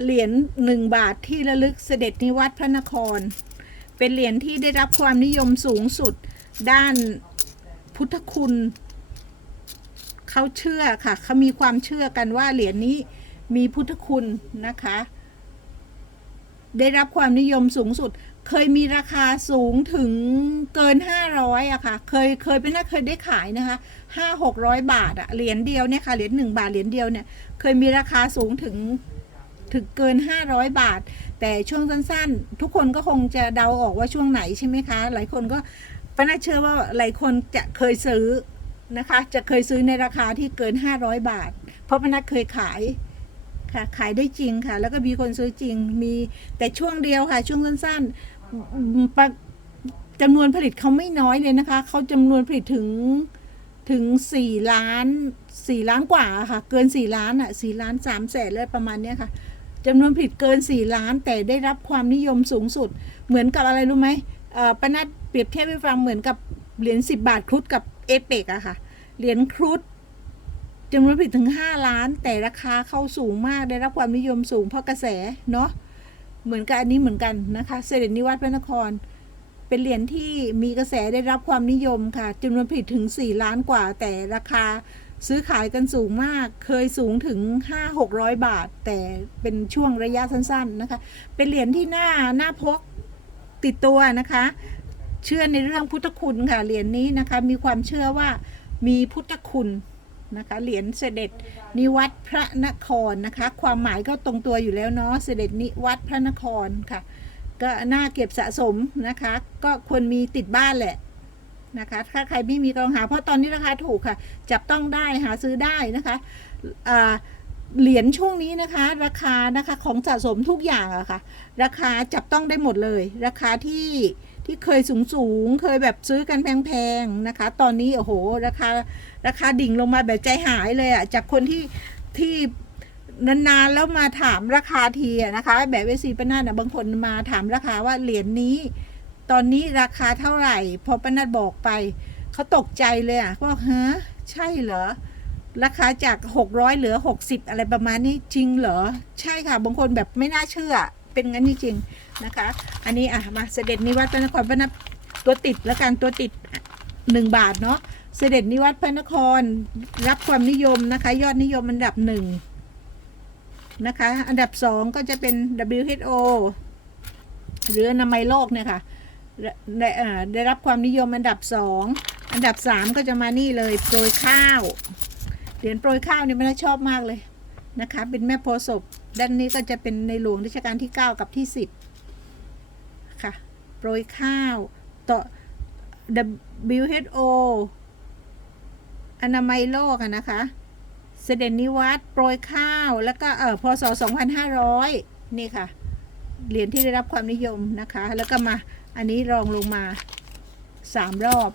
เหรียญหนึ่งบาทที่ระลึกเสด็จนิวัตรพระนคร เป็นเหรียญที่ได้รับความนิยมสูงสุด ด้านพุทธคุณเขาเชื่อค่ะเขามีความเชื่อกันว่าเหรียญนี้มีพุทธคุณนะคะ ได้รับความนิยมสูงสุด เคยมีราคาสูงถึงเกินห้าร้อยอะค่ะ เคยเคยเป็นน่าเคยได้ขายนะคะห้าหกร้อยบาทอะเหรียญเดียวเนี่ยค่ะเหรียญหนึ่งบาทเหรียญเดียวเนี่ยเคยมีราคาสูงถึง ถึงเกินห้าร้อยบาท แต่ช่วงสั้นๆ ทุกคนก็คงจะเดาออกว่าช่วงไหนใช่ไหมคะ หลายคนก็ปน่าเชื่อว่าหลายคนจะเคยซื้อนะคะ จะเคยซื้อในราคาที่เกินห้าร้อยบาท เพราะพนักเคยขายค่ะขายได้จริงค่ะ แล้วก็มีคนซื้อจริงมีแต่ช่วงเดียวค่ะ ช่วงสั้นๆปะจำนวนผลิตเขาไม่น้อยเลยนะคะเขาจำนวนผลิตถึงถึงสี่ล้านสี่ล้านกว่าค่ะ เกินสี่ล้านอะสี่ล้านสามแสนเลยประมาณเนี้ยค่ะ จำนวนผลิตเกินสี่ล้าน แต่ได้รับความนิยมสูงสุด เหมือนกับอะไรรู้ไหมเอ่อปนัดเปรียบเทียบให้ฟังเหมือนกับเหรียญสิบบาทครุฑกับเอเปกอะค่ะ เหรียญครุฑจำนวนผลิตถึง 5 ล้าน แต่ราคาเข้าสูงมากได้รับความนิยมสูงเพราะกระแสเนาะเหมือนกับอันนี้เหมือนกันนะคะเสด็จนิวัตพระนคร เป็นเหรียญที่มีกระแสได้รับความนิยมค่ะจำนวนผลิตถึง 4 ล้านกว่า แต่ราคา ซื้อขายกันสูงมากเคยสูงถึง 5 600 บาท แต่เป็นช่วงระยะสั้นๆนะคะ เป็นเหรียญที่หน้าหน้าพกติดตัวนะคะ เชื่อในเรื่องพุทธคุณค่ะเหรียญนี้นะคะ มีความเชื่อว่ามีพุทธคุณนะคะเหรียญเสด็จนิวัตพระนครนะคะ ความหมายก็ตรงตัวอยู่แล้วเนาะเสด็จนิวัตพระนครค่ะ ก็น่าเก็บสะสมนะคะ ก็ควรมีติดบ้านแหละ นะคะ ถ้าใครไม่มีก็ลองหา เพราะตอนนี้ราคาถูกค่ะ จับต้องได้หาซื้อได้นะคะเหรียญช่วงนี้นะคะ ราคานะคะของสะสมทุกอย่างอะค่ะ ราคาจับต้องได้หมดเลย ราคาที่ที่เคยสูงสูงๆเคยแบบซื้อกันแพงๆนะคะ ตอนนี้โอ้โห ราคาราคาดิ่งลงมาแบบใจหายเลยอะจากคนที่ที่นานๆแล้วมาถามราคาทีนะคะ แบบเวสีปนานะบางคนมาถามราคาว่าเหรียญนี้ ตอนนี้ราคาเท่าไหร่ พอปนาดบอกไป เขาตกใจเลยอะว่าฮะใช่เหรอ ราคาจาก 600 เหลือ 60 อะไรประมาณนี้จริงเหรอ ใช่ค่ะ บางคนแบบไม่น่าเชื่อ เป็นงั้นจริงๆนะคะ อันนี้อะมาเสด็จนิวัตรพระนครพระนับตัวติดแล้วกันตัวติดหนึ่งบาทเนาะเสด็จนิวัตรพระนครรับความนิยมนะคะ ยอดนิยมอันดับหนึ่งนะคะ อันดับสองก็จะเป็น WHO หรืออนามัยโลกเนี่ยค่ะ ได้ได้รับความนิยมอันดับสองอันดับสามก็จะมานี่เลยโปรยข้าวเหรียญโปรยข้าวนี่ไม่ได้ชอบมากเลยนะคะ เป็นแม่โพศพด้านนี้ก็จะเป็นในหลวงรัชกาลที่ 9 กับที่ 10 ค่ะ โปรยข้าวต่อ WHO อนามัยโลกอะนะคะ เสด็จนิวัตรโปรยข้าว แล้วก็เออพศ 2500 นี่ค่ะ เหรียญที่ได้รับความนิยมนะคะ แล้วก็มาอันนี้รองลงมาสามรอบ